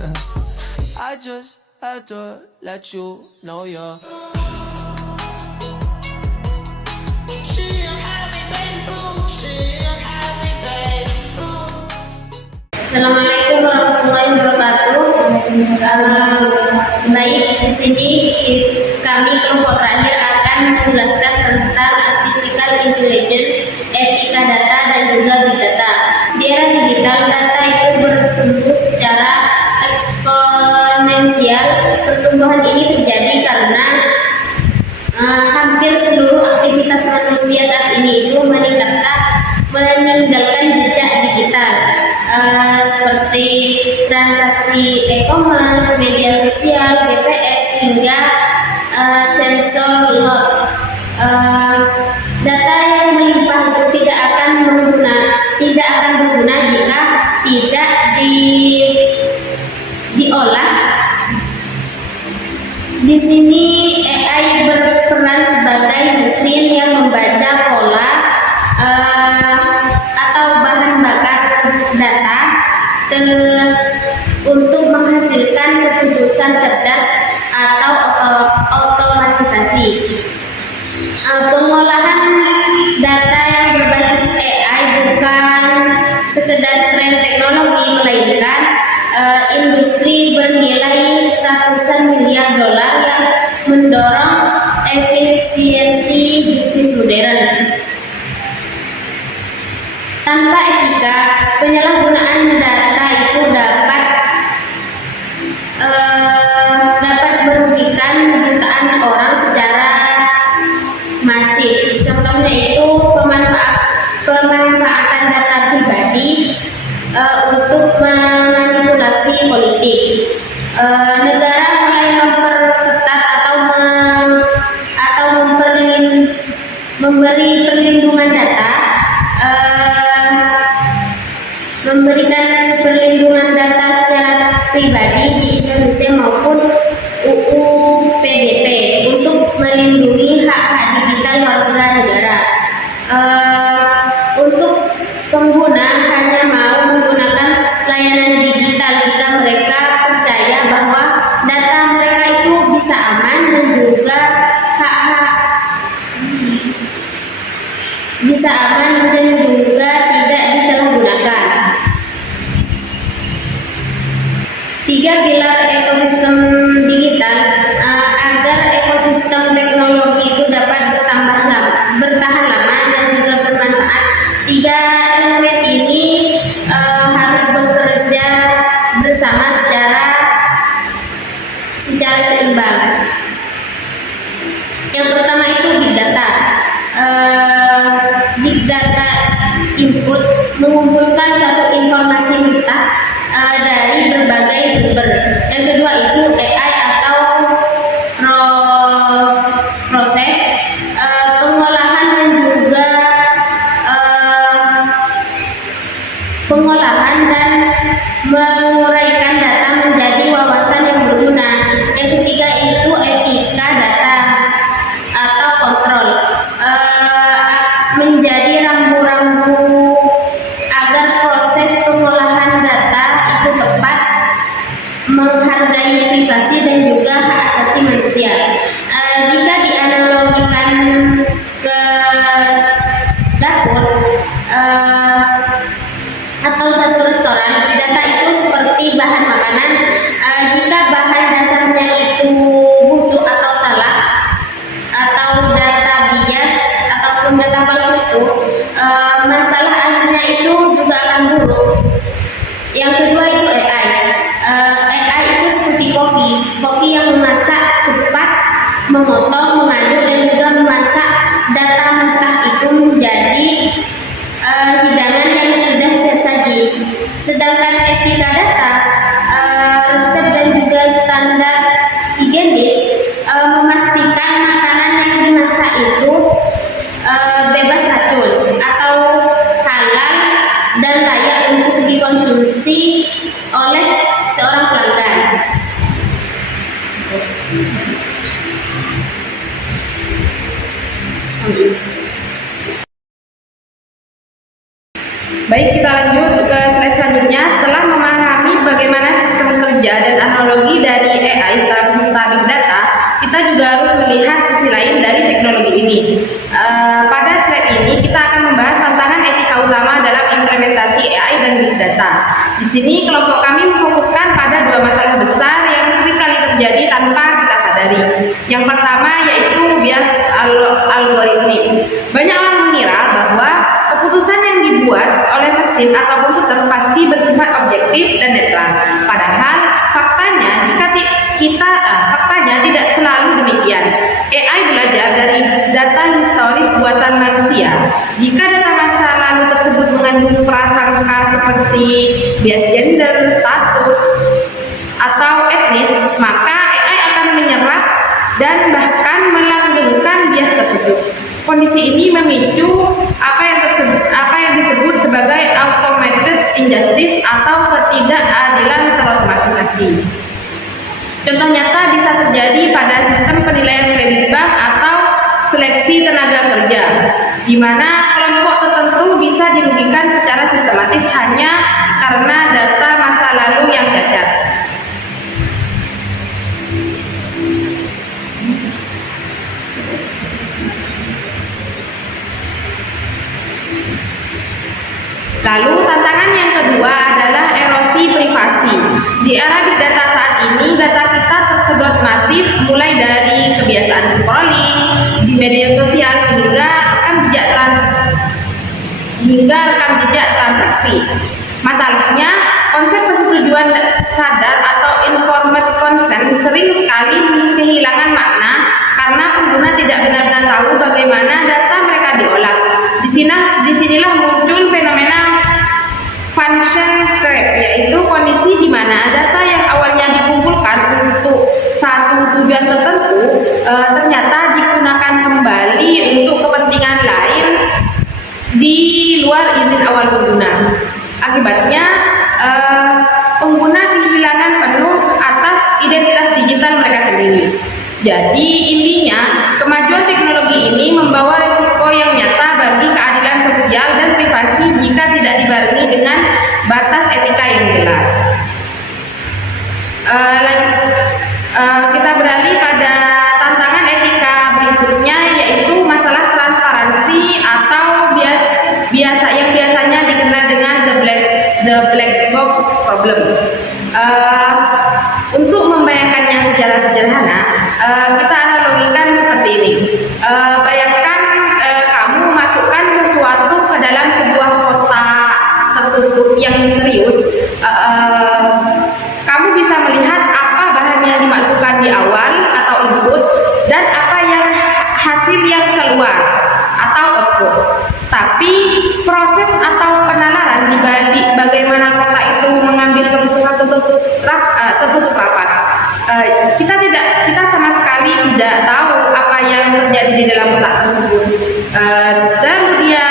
I just had to let you know you're. Assalamualaikum warahmatullahi wabarakatuh. Baik, di sini kami kelompok terakhir akan menjelaskan tentang artificial intelligence, etika data dan juga big data. Di era digital, data itu bertumbuh secara eksponensial. Pertumbuhan ini terjadi karena hampir seluruh aktivitas manusia saat ini itu meninggalkan jejak digital, seperti transaksi e-commerce, media sosial, BPS hingga sensor lot. Data yang melimpah itu tidak akan berguna jika tidak diolah. Di sini AI berperan sebagai mesin yang membaca pola atau bahan bakar data untuk menghasilkan keputusan cerdas atau otomatisasi. Pengolahan data yang berbasis AI bukan sekedar tren teknologi, melainkan industri bernilai ratusan miliar dolar yang mendorong efisiensi bisnis modern. Tanpa etika, penyalahgunaan data itu dapat merugikan jutaan orang secara masif. Contohnya itu pemanfaatan data pribadi untuk manipulasi politik. Negara mulai memperketat atau memberi perlindungan data, memberikan perlindungan data secara pribadi di Indonesia maupun UU PDP untuk melindungi hak-hak digital warga negara. Untuk pengguna hanya mau menggunakan layanan digital jika mereka percaya bahwa data mereka itu bisa aman dan juga tidak disalahgunakan. 3 pilar ekosistem digital. Agar ekosistem teknologi itu dapat bertahan lama dan juga bermanfaat, 3 elemen ini harus bekerja bersama secara seimbang. Yang pertama itu big data. Big data input mengumpulkan suatu informasi mentah dari berbagai sumber. Yang kedua itu AI atau proses pengolahan dan juga menguraikan data menjadi wawasan yang berguna. Yang ketiga itu etika data atau kontrol, menjadi rambu-rambu agar proses pengolahan data itu tepat, menghargai privasi dan juga hak asasi manusia. Jika dianalogikan ke dapur atau satu restoran, data itu seperti bahan makanan. Jika bahan dasarnya itu busuk atau salah, atau data bias ataupun data palsu itu, masalah akhirnya itu juga akan buruk. Yang kedua itu AI. AI itu seperti koki yang memasak cepat, memotong, mengaduk dan juga memasak data mentah itu menjadi hidangan yang sudah siap saji. Sedangkan etika data, resep dan juga standar higienis, memastikan makanan yang dimasak itu bebas racun atau halal dan layak untuk dikonsumsi oleh seorang pelanggan. Baik, kita lanjut ke slide selanjutnya. Setelah memahami bagaimana sistem kerja teknologi dari AI secara peserta big data, kita juga harus melihat sisi lain dari teknologi ini. Pada slide ini kita akan membahas tantangan etika utama dalam implementasi AI dan big data. Di sini kelompok kami memfokuskan pada dua masalah besar yang seringkali terjadi tanpa kita sadari. Yang pertama yaitu bias algoritmik. Banyak orang mengira bahwa keputusan yang dibuat oleh mesin atau komputer pasti bersifat objektif dan netral. Padahal faktanya faktanya tidak selalu demikian. AI belajar dari data historis buatan manusia. Jika data masa lalu tersebut mengandung prasangka seperti bias gender, status, atau etnis, maka AI akan menyerap dan bahkan melanggengkan bias tersebut. Kondisi ini memicu apa yang disebut sebagai automated injustice atau ketidakadilan terotomatisasi. Contoh nyata bisa terjadi pada sistem penilaian kredit bank atau seleksi tenaga kerja, di mana kelompok tertentu bisa dirugikan secara sistematis hanya karena data masa lalu yang cacat. Lalu tantangan yang kedua adalah erosi privasi. Di era big data saat ini, data kita tersedot masif mulai dari kebiasaan scrolling di media sosial hingga rekam jejak transaksi. Masalahnya, konsep persetujuan sadar atau informed consent sering kali kehilangan makna karena pengguna tidak benar-benar tahu bagaimana data mereka diolah. Disinilah muncul fenomena function creep, yaitu kondisi di mana data yang awalnya dikumpulkan untuk satu tujuan tertentu ternyata digunakan kembali untuk kepentingan lain di luar izin awal pengguna. Akibatnya pengguna kehilangan penuh atas identitas digital mereka sendiri. Jadi intinya, kemajuan teknologi ini membawa risiko yang nyata bagi keadilan sosial dan privasi jika tidak dibarengi dengan batas etika yang jelas. Kita beralih pada tantangan etika berikutnya, yaitu masalah transparansi atau biasanya dikenal dengan the black box problem. Untuk membayangkannya secara sederhana, kita analogikan seperti ini. Bayangkan kamu memasukkan sesuatu ke dalam sebuah kotak tertutup yang misterius. Kamu bisa melihat apa bahan yang dimasukkan di awal atau input dan apa yang hasil yang keluar atau output. Tapi proses atau penalaran di balik bagaimana kotak itu mengambil keputusan tertutup rapat. Kita sama sekali tidak tahu apa yang terjadi di dalam kotak tersebut. Dalam dunia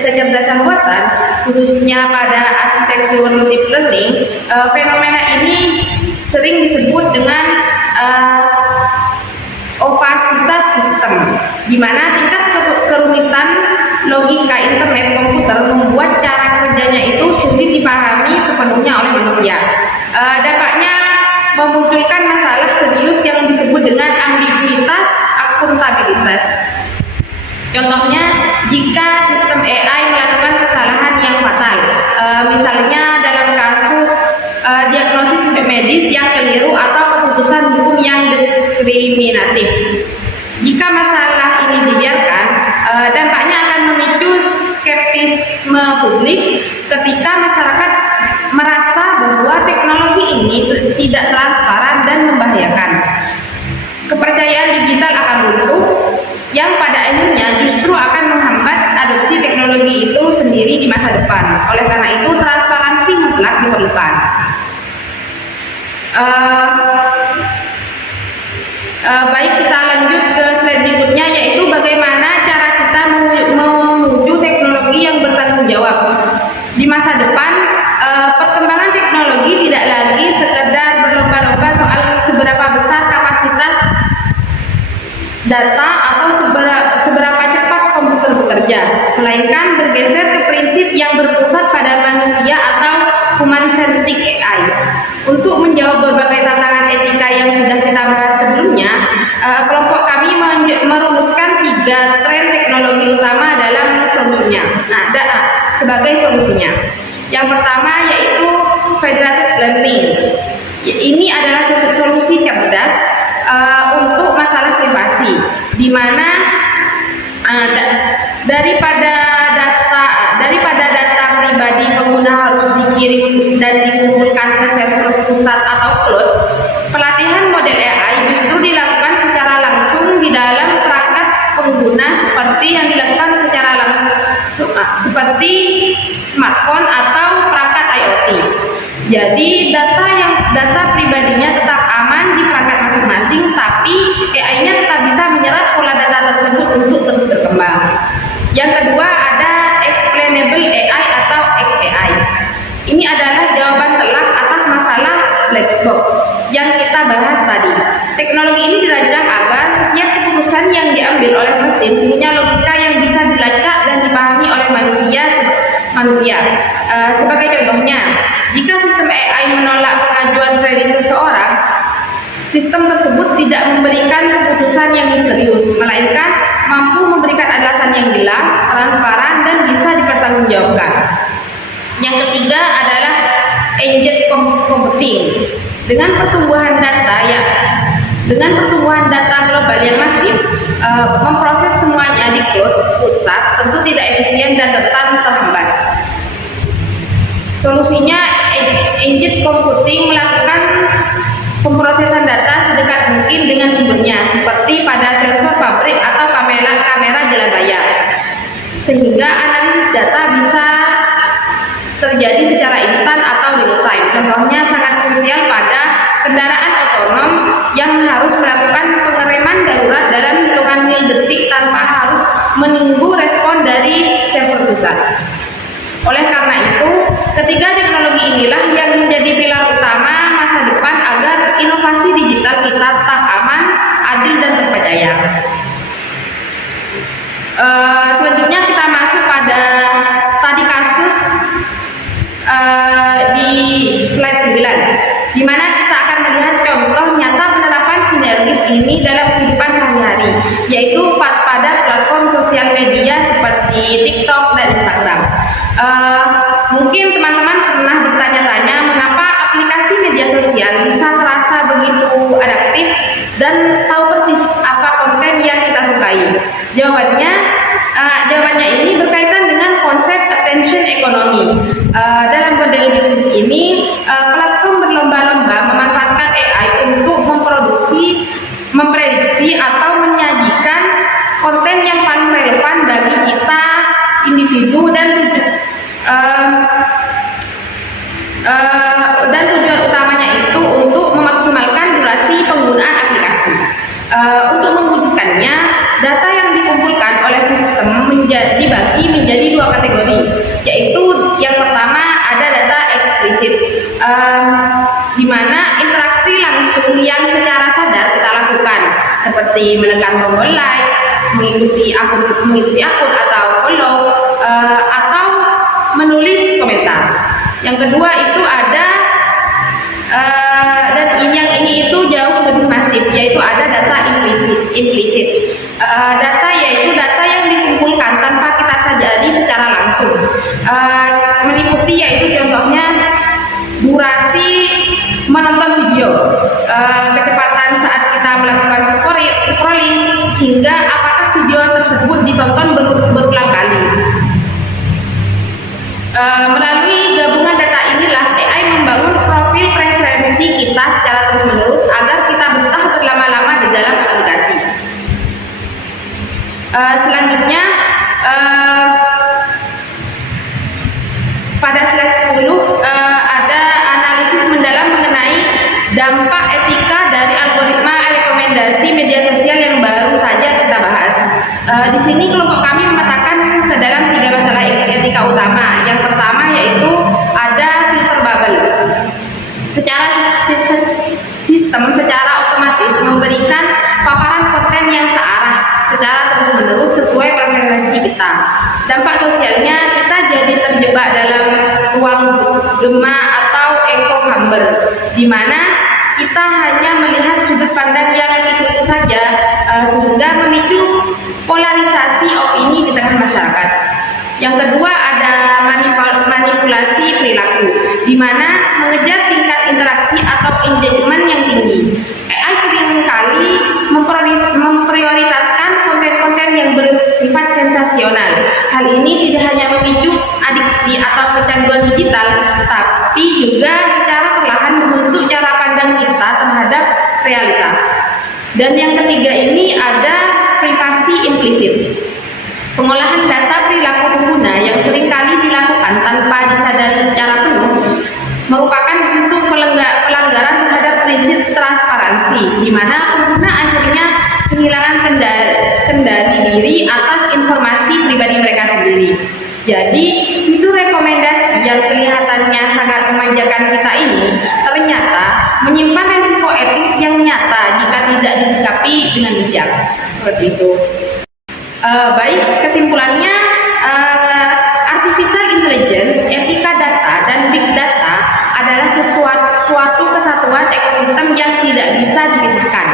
kecerdasan buatan, khususnya pada arsitektur deep learning, fenomena ini sering disebut dengan opasitas sistem, di mana tingkat kerumitan logika internet komputer membuat cara kerjanya itu sulit dipahami sepenuhnya oleh manusia. Dampaknya memunculkan masalah serius yang disebut dengan ambiguitas akuntabilitas. Contohnya, jika sistem AI melakukan kesalahan yang fatal, misalnya dalam kasus diagnosis medis yang keliru atau keputusan hukum yang diskriminatif. Jika masalah ini dibiarkan, dampaknya akan memicu skeptisme publik ketika masyarakat merasa bahwa teknologi ini tidak transparan dan membahayakan. Kepercayaan digital akan runtuh, yang pada akhirnya justru akan menghambat adopsi teknologi itu sendiri di masa depan. Oleh karena itu, transparansi mutlak diperlukan. Baik, kita lanjut ke slide berikutnya, yaitu bagaimana cara kita menuju teknologi yang bertanggung jawab. Di masa depan, perkembangan teknologi tidak lagi sekedar berlomba-lomba soal seberapa besar kapasitas data atau seberapa cepat komputer bekerja, melainkan bergeser ke prinsip yang berpusat pada manusia atau human simpatik AI. Untuk menjawab berbagai tantangan etika yang sudah kita bahas sebelumnya, kelompok kami merumuskan 3 tren teknologi utama dalam solusinya. Nah, sebagai solusinya. Yang pertama yaitu federated learning. Ini adalah solusi cerdas untuk masalah privasi, di mana daripada data pribadi pengguna harus dikirim dan dikumpulkan ke server pusat atau cloud, pelatihan model AI justru dilakukan secara langsung di dalam perangkat pengguna seperti yang dilakukan secara langsung seperti smartphone atau perangkat IoT. Jadi data pribadinya tetap aman di perangkat masing-masing, tapi AI-nya tetap bisa menyerap pola data tersebut untuk terus berkembang. Yang kedua ada explainable AI atau XAI. Ini adalah jawaban telak atas masalah black box yang kita bahas tadi. Teknologi ini dirancang agar setiap keputusan yang diambil oleh mesin punya logika yang bisa dilacak dan dipahami oleh manusia. Sebagai contohnya, jika sistem AI menolak pengajuan kredit seseorang, sistem tersebut tidak memberikan keputusan yang misterius, melainkan mampu memberikan alasan yang jelas, transparan, dan bisa dipertanggungjawabkan. Yang ketiga adalah engine computing. Dengan pertumbuhan data global yang masif, memproses semuanya di cloud pusat tentu tidak efisien dan rentan terhambat. Solusinya, engine computing melakukan pemrosesan data sedekat mungkin dengan sumbernya, seperti pada sensor pabrik atau kamera jalan raya, sehingga analisis data bisa terjadi secara instan atau real time. Contohnya sangat krusial pada kendaraan otonom yang harus melakukan pengereman darurat dalam hitungan mil detik tanpa harus menunggu respon dari server pusat. Oleh karena itu, ketiga teknologi inilah yang menjadi pilar utama masa depan agar inovasi digital kita tetap aman, adil, dan terpercaya. Selanjutnya kita masuk pada studi kasus di slide 9, di mana kita akan melihat contoh nyata penerapan sinergis ini dalam kehidupan sehari-hari, yaitu pada platform sosial media seperti TikTok dan Instagram. Mungkin teman-teman pernah bertanya-tanya mengapa aplikasi media sosial bisa terasa begitu adaptif dan tahu persis apa konten yang kita sukai. Jawabannya ini berkaitan dengan konsep attention economy. Dalam model bisnis ini, platform berlomba-lomba memanfaatkan AI untuk memprediksi atau menyajikan konten yang paling relevan bagi kita individu dan tujuan utamanya itu untuk memaksimalkan durasi penggunaan aplikasi. Untuk mewujudkannya, data yang dikumpulkan oleh sistem dibagi menjadi 2 kategori, yaitu yang pertama ada data eksplisit, di mana interaksi langsung yang secara sadar kita lakukan, seperti menekan tombol like, mengikuti akun atau follow, atau menulis komentar. Yang kedua itu ada dan yang ini itu jauh lebih masif, yaitu ada data implisit. Data yaitu data yang dikumpulkan tanpa kita sadari secara langsung, meliputi yaitu contohnya durasi menonton video, kecepatan saat kita melakukan scrolling, hingga apakah video tersebut ditonton berulang kali. Melalui gabungan data inilah AI membangun profil preferensi kita secara terus-menerus agar kita betah berlama-lama di dalam aplikasi. Selanjutnya, pada slide 10 ada analisis mendalam mengenai dampak etika dari algoritma rekomendasi media sosial yang baru saja kita bahas. Di sini kelompok kami memetakan ke dalam 3 masalah etika utama. Yang pertama yaitu ada filter bubble. Sistem secara otomatis memberikan paparan konten yang searah secara terus-menerus sesuai preferensi preferensi kita. Dampak sosialnya, kita jadi terjebak dalam ruang gema atau echo chamber, di mana kita hanya melihat sudut pandang yang itu saja, sehingga memicu polarisasi opini di tengah masyarakat. Yang kedua ada manipulasi perilaku, di mana mengejar tingkat interaksi atau engagement yang tinggi. AI seringkali memprioritaskan konten-konten yang bersifat sensasional. Hal ini tidak hanya memicu adiksi atau kecanduan digital, tapi juga secara perlahan membentuk cara pandang kita terhadap realitas. Dan yang ketiga ini ada privasi implisit. Pengolahan data perilaku pengguna yang seringkali dilakukan tanpa disadari secara penuh merupakan bentuk pelanggaran terhadap prinsip transparansi, di mana pengguna akhirnya kehilangan kendali diri atas informasi pribadi mereka sendiri. Jadi, fitur rekomendasi yang kelihatannya sangat memanjakan kita ini ternyata menyimpan resiko etis yang nyata jika tidak disikapi dengan bijak. Seperti itu. Baik, kesimpulannya, artificial intelligence, etika data, dan big data adalah suatu kesatuan ekosistem yang tidak bisa dipisahkan.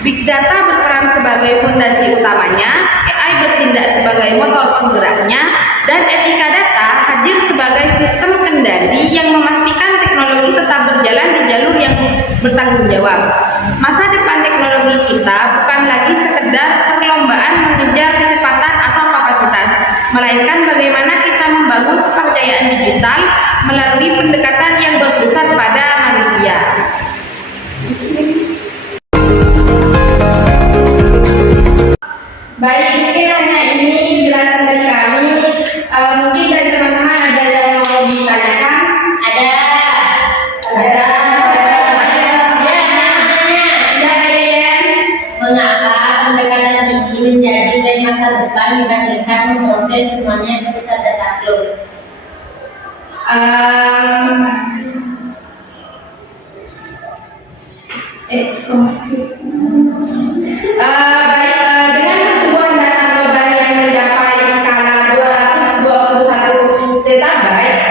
Big data berperan sebagai fondasi utamanya, AI bertindak sebagai motor penggeraknya, dan etika data hadir sebagai sistem kendali yang memastikan teknologi tetap berjalan di jalur yang bertanggung jawab. Masa depan teknologi kita bukan lagi sekedar perlombaan mengejar kecepatan atau kapasitas, melainkan bagaimana kita membangun kepercayaan digital melalui pendekatan yang berpusat pada manusia. Baik, mungkin hanya ini penjelasan dari kami. Mungkin dari teman-teman ada yang mau ditanyakan? Ada. Mengapa pendekatan ini menjadi dari masa depan dibandingkan memproses semuanya di pusat data cloud? Baik, dengan pertumbuhan data global yang mencapai skala 221 zettabyte,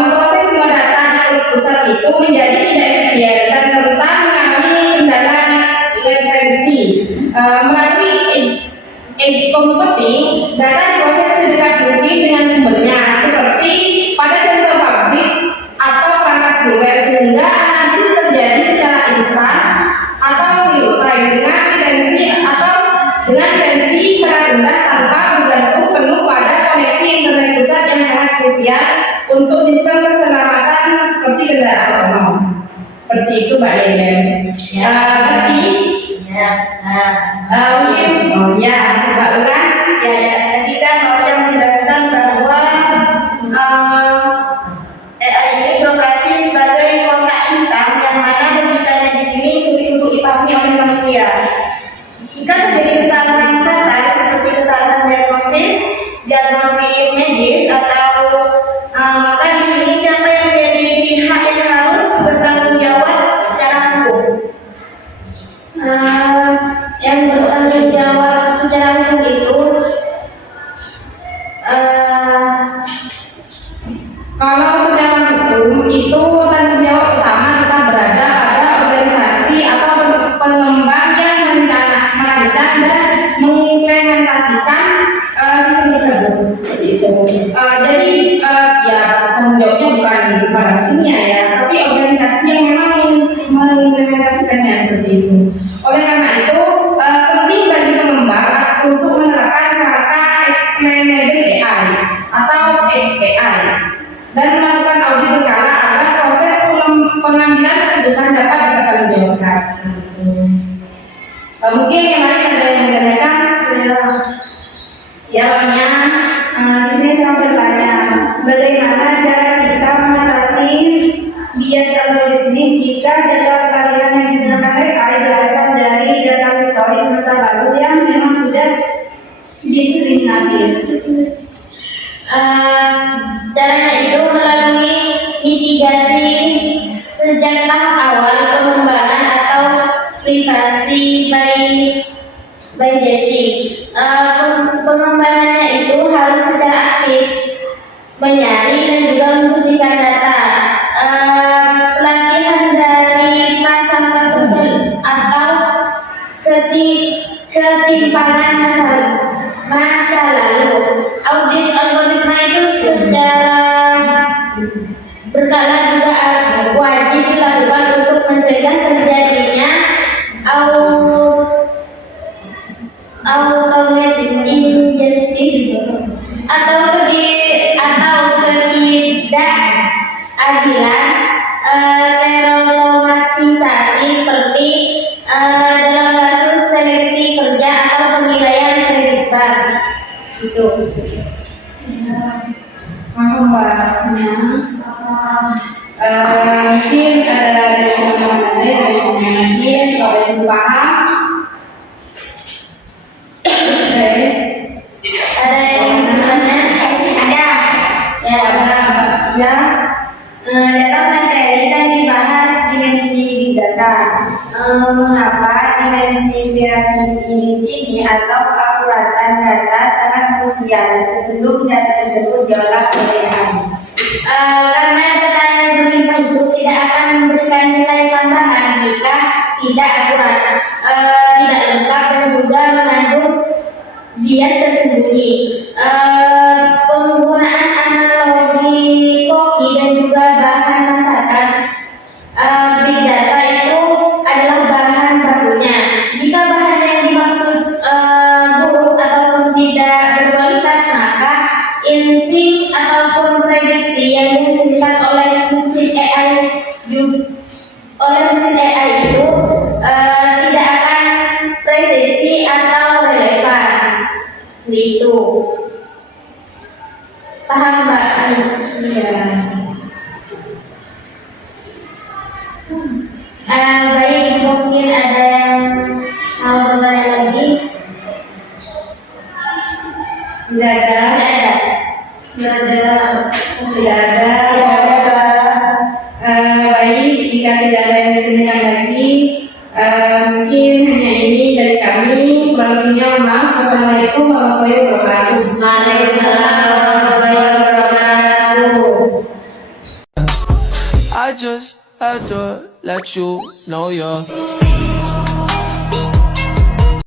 memproses semua data di pusat itu menjadi tidak efisien dan rentan mengalami kendala latensi. Melalui edge computing, data diproses sedekat mungkin dengan sumbernya, seperti pada sensor pabrik atau perangkat seluler, sehingga analisis terjadi secara instan atau real time dengan tensi sangat rendah tanpa bergantung penuh pada koneksi internet pusat yang sangat krusial untuk sistem keselamatan seperti kendaraan otonom. Seperti itu, Mbak Lilian. Mungkin, Mbak Ulan. Tadi kan Mbak Ulan menjelaskan bahwa AI ini beroperasi sebagai kotak hitam yang mana logikanya di sini sulit untuk dipahami oleh manusia. Jika terjadi kesalahan fatal seperti kesalahan diagnosis medis atau maka di sini siapa yang menjadi pihak yang harus bertanggung jawab secara hukum? Yang bertanggung jawab secara hukum itu Kalau secara hukum itu tanggung jawab utama kita berada pada organisasi atau pengembang yang merancang dan mengimplementasikan sistem tersebut. Seperti itu. Jadi ya tanggung jawabnya bukan pada sini ya, tapi organisasi yang memang mengimplementasikannya seperti itu. Oleh karena itu penting bagi pengembang untuk menerapkan kerangka explainable AI atau XAI dan melakukan audit berkala agar proses pengambilan keputusan dapat dipertanggungjawabkan. Mungkin yang lain ada yang menanyakan? Ya, di sini saya mau bertanya, bagaimana cara kita mengatasi bias algoritmik jika data pelajaran yang digunakan AI berasal dari data historis masa lalu yang memang sudah diskriminatif? Caranya itu melalui mitigasi sejak tahap awal pengembangan atau privasi by design. Pengembangan mencari dan juga membersihkan data. Pelatihan dari prasangka sosial atau ketimpangan masa lalu. Audit algoritma itu secara berkala juga wajib dilakukan untuk mencegah terjadinya automated injustice atau ketidakadilan terotomatisasi seperti dalam kasus seleksi kerja atau penilaian kredit bank gitu. Mungkin ada dari teman-teman lain dari pemain kalau yang paham. Ada yang bertanya? Ada. Ya. Ya. Dalam materi kan dibahas dimensi big data. Mengapa dimensi veracity di sini atau keakuratan data sangat krusial sebelum data tersebut diolah oleh AI? Karena data yang berlimpah itu tidak akan memberikan nilai tambahan jika tidak akurat, tidak lengkap dan juga mengandung bias tersembunyi. Penggunaan analogi koki dan juga bahan masakan big data itu adalah bahan bakunya. Jika bahan yang dimaksud buruk ataupun tidak berkualitas, maka insting ataupun prediksi yang dihasilkan oleh mesin AI itu tidak akan presisi atau relevan. Seperti itu. Paham Mbak? Baik, mungkin ada yang mau bertanya lagi? Tidak ada. Baik, jika tidak ada yang ditanyakan lagi, mungkin hanya ini dari kami. Kurang lebihnya maaf. Wassalamualaikum warahmatullahi wabarakatuh. Waalaikumsalam warahmatullahi wabarakatuh. I just had to let you know you're